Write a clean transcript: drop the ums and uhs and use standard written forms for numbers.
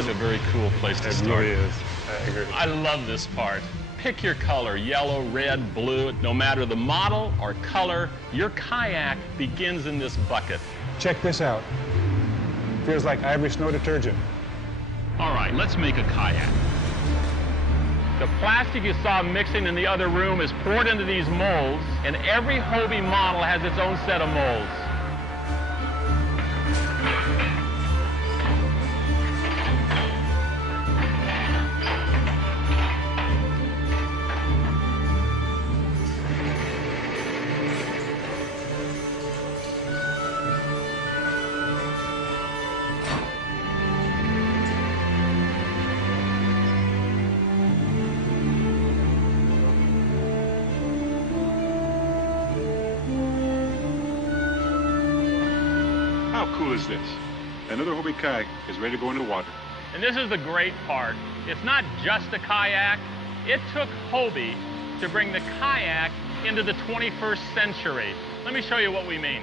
is a very cool place to start. It really is. I agree. I love this part. Pick your color, yellow, red, blue. No matter the model or color, your kayak begins in this bucket. Check this out. Feels like Irish snow detergent. All right, let's make a kayak. The plastic you saw mixing in the other room is poured into these molds, and every Hobie model has its own set of molds. How cool is this? Another Hobie kayak is ready to go in the water. And this is the great part. It's not just a kayak. It took Hobie to bring the kayak into the 21st century. Let me show you what we mean.